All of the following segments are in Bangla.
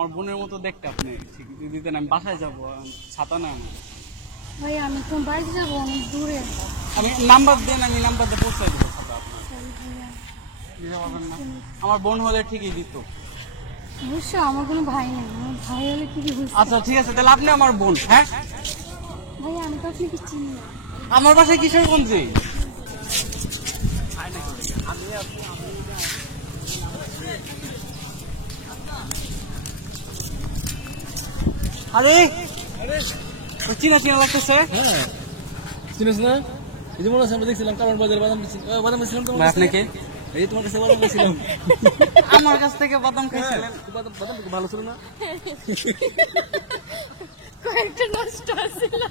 আমার বোনের মতো দেখতে আপনি দিতেন, আমি বাসায় যাবো, ছাতা না আমার। ভাই আমি তো বাড়িতে যাবো, অনেক দূরে। আমি নাম্বার দেন, আমি নাম্বার দিয়ে পৌঁছাই দেবো ছাতা আপনার। দিতে পারবেন না? আমার বোন হলে ঠিকই দিত। অবশ্যই আমার কোনো ভাই নেই, আমার ভাই হলে কি বুঝতে। আচ্ছা ঠিক আছে, তাহলে আপনি আমার বোন। হ্যাঁ ভাই আমি তো আপনাকে চিনি না। আমার বাসায় কিশোরগঞ্জে। আরে চিনা চিনা লাগতেছে। হ্যাঁ চিনিস না? এই যে মনে আছে আমরা দেখছিলাম কারণ বাজারে বাদাম বেছিলাম তোমার কাছে। আপনাকে এই তোমার কাছে বাদাম বেছিলাম। আমার কাছ থেকে বাদাম খাইছিলেন। বাদাম ভালো ছিল না? কয়েকটা নষ্ট আছিল।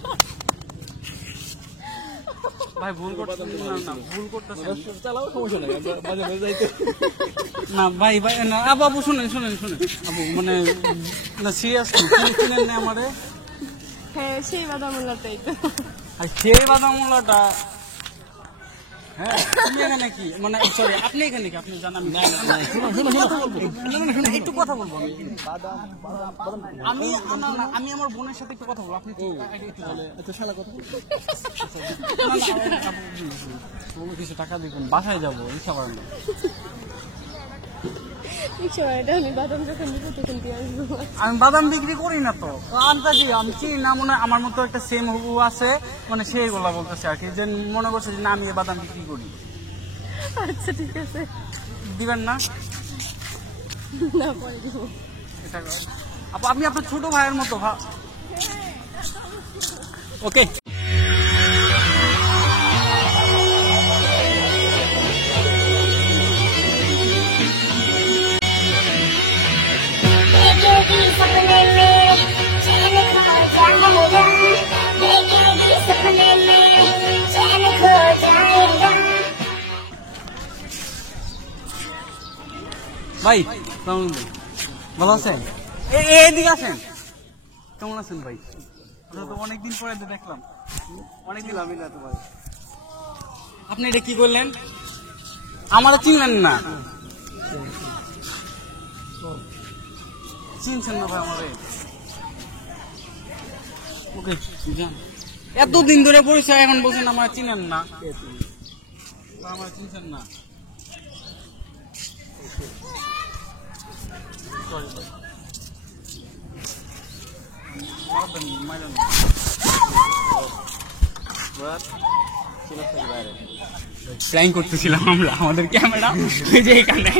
ভাই ভুল করতেছেন না, ভুল করতেছেন। চালাও সমস্যা নাই, আমরা বাজারে যাইতে। না ভাই ভাই না, বাবু শুনেন শুনেন শুনেন আবু, মানে না সিরিয়াসলি চিনেন না আমারে? হ্যাঁ সেই বাদামুল্লাটাই তো। আর সেই বাদামওয়ালাটা। হ্যাঁ আপনি এখানে কি, মানে সরি আপনি এখানে কি, আপনি জানান না। একটু কথা বলবো আমি আমি আমার বোনের সাথে একটু কথা বলবো, আপনি একটু আচ্ছা শালা কথা কিছু টাকা দিবেন, বাসায় যাবো, ইচ্ছা করেন না। আমি বাদাম যখন দিবো তখন দিয়ে আসবো। আমি বাদাম বিক্রি করি না তো, আমি চিনি না, মনে হয় আমার মতো একটা সেম হুবু আছে, মানে সেইগুলা বলতেছে আর কি, যে মনে করছে যে না আমি বাদাম বিক্রি করি। আচ্ছা ঠিক আছে, দিবেন না? না পরে দিব। এটা আপনি আপনার ছোট ভাইয়ের মতো। ওকে ভাই, ভালো আছেন? এদিকে আছেন। কেমন আছেন ভাই? তো অনেকদিন পরে দেখলাম, অনেকদিন। আমি না তো ভাই, আপনি এটা কি করলেন? আমারও চিনলেন না? চিনছেন না ভাই আমারে? ওকে এতদিন ধরে পরিচয়, এখন বলছেন আমার চিনেন না, আমার চিনছেন না। প্ল্যান করতেছিলাম আমরা, আমাদের ক্যামেরা যে এখানে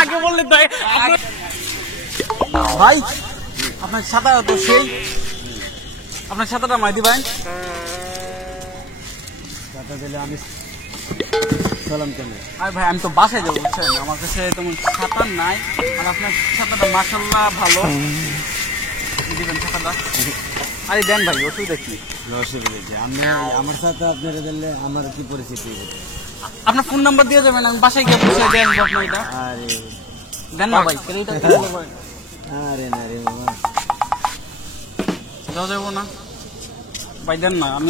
আগে বললে তো। ভাই আপনার ছাতা তো সেই, আপনার ছাতাটা মাই দিবেন। টাকা দিলে আমি সালাম কেন? আর ভাই আমি তো বাসায় যাবো, বুঝছেন, আমার কাছে তেমন ছাতা নাই, আর আপনার ছাতাটা মাশাআল্লাহ ভালো, দিবেন ছাতাটা। আরে দেন ভাই, অসুবিধা কি? অসুবিধা আমি আমার সাথে আপনারা দিলে আমার কি পরিস্থিতি? আপনার ফোন নাম্বার দিয়ে দেবেন, আমি বাসায় গিয়ে পৌঁছে দিয়ে আসবো আপনার এটা। আরে দেন না ভাই, আরে না রে মামা, যাওয়া যাবো না ভাই, দেন না, আমি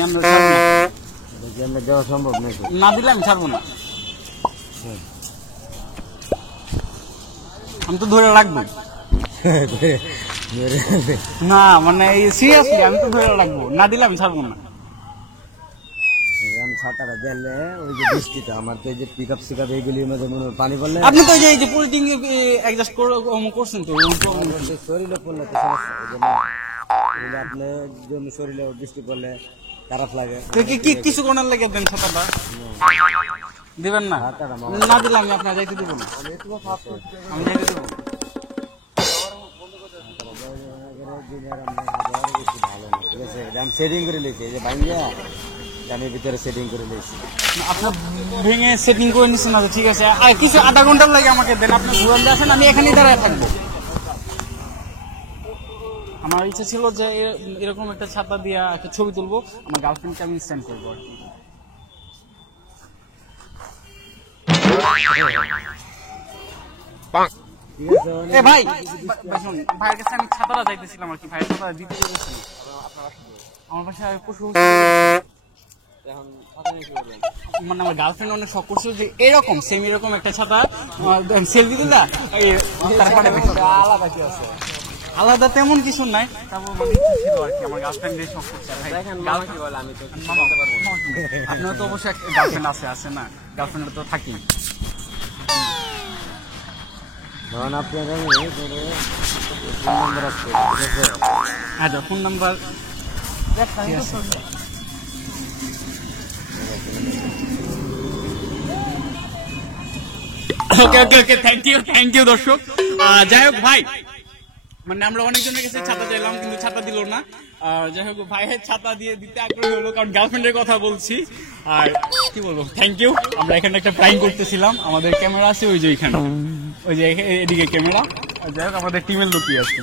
দেওয়া সম্ভব নাকি? না দিলে আমি ছাড়বো না, আমি তো ধরে রাখবো না, মানে সিরিয়াসলি আমি তো ধরে রাখবো, না দিলে আমি ছাড়বো না। আমি ছাতাটা দিলে ওই যে বৃষ্টিটা আমার তো এই যে পিক আপ সিকআপ এইগুলির মধ্যে মনে হয় পানি পড়লে আপনি তো এই যে পুরো দিন অ্যাডজাস্ট করছেন তো, শরীরে পড়লে তো সমস্যা, আপনি জমি শরীরে বৃষ্টি পড়লে খারাপ লাগে। কিছু কোনার লেগে দেন ছাতাটা, দিবেন না? না দিলে আমি আপনার যাইতে দেবো না, আমি যাইতে দেবো। সেটিং করে লিখছি যে ভাঙ্গিয়া আমি ভিতরে সেটিং করে লিখছি। আপনার ভেঙে সেটিং করে নিচ্ছেন না, ঠিক আছে, আর কিছু আধা ঘন্টার লাগে আমাকে দেন, আপনি ঘুরান দিয়ে আসেন, আমি এখানেই দাঁড়ায় থাকবো। আমার ইচ্ছা ছিল যে এরকম একটা ছাতা দিয়ে একটা ছবি তুলবো, আমার গার্লফ্রেন্ডকে আমি সেন্ড করবো আর কি। এ ভাই, শুন, ভাইয়ের কাছে আমি ছাতাটা চাইতেছিলাম আর কি, ভাইয়ের ছাতা দিতে পেরেছি। আমার বাসায় পশু এখন ছাতা নিয়ে কি করবেন? মানে আমার গার্লফ্রেন্ড অনেক শখ করছিল যে এরকম সেম এরকম একটা ছাতা সেল দিতে না, তারপরে আলাদা কি আছে? আলাদা তেমন কিছু নাই, তারপর মানে ইচ্ছে ছিল আর কি আমার গার্লফ্রেন্ডের শখ করছে। আর ভাই, দেখেন মামা কি বলে, আমি তো কিছু বলতে পারবো না। আপনার তো অবশ্যই গার্লফ্রেন্ড আছে না, গার্লফ্রেন্ড তো থাকেই। ধরুন আপনার ফোন নাম্বার আছে, ঠিক আছে? আচ্ছা, phone number okay okay okay, thank you দর্শক। যাই হোক ভাই, মানে আমরা অনেকজনের কাছে ছাতা চাইলাম কিন্তু ছাতা দিল না। যাই হোক ভাইয়ের ছাতা দিয়ে দিতে আগ্রহী হলো কারণ গার্লফ্রেন্ডের কথা বলছি। আর কি বলবো, থ্যাংক ইউ। আমরা এখানে একটা প্রাইং করতেছিলাম, আমাদের ক্যামেরা আছে ওই যে এখানে, ওই যে এদিকে ক্যামেরা। যাই হোক আমাদের টিমের লোকই আছে।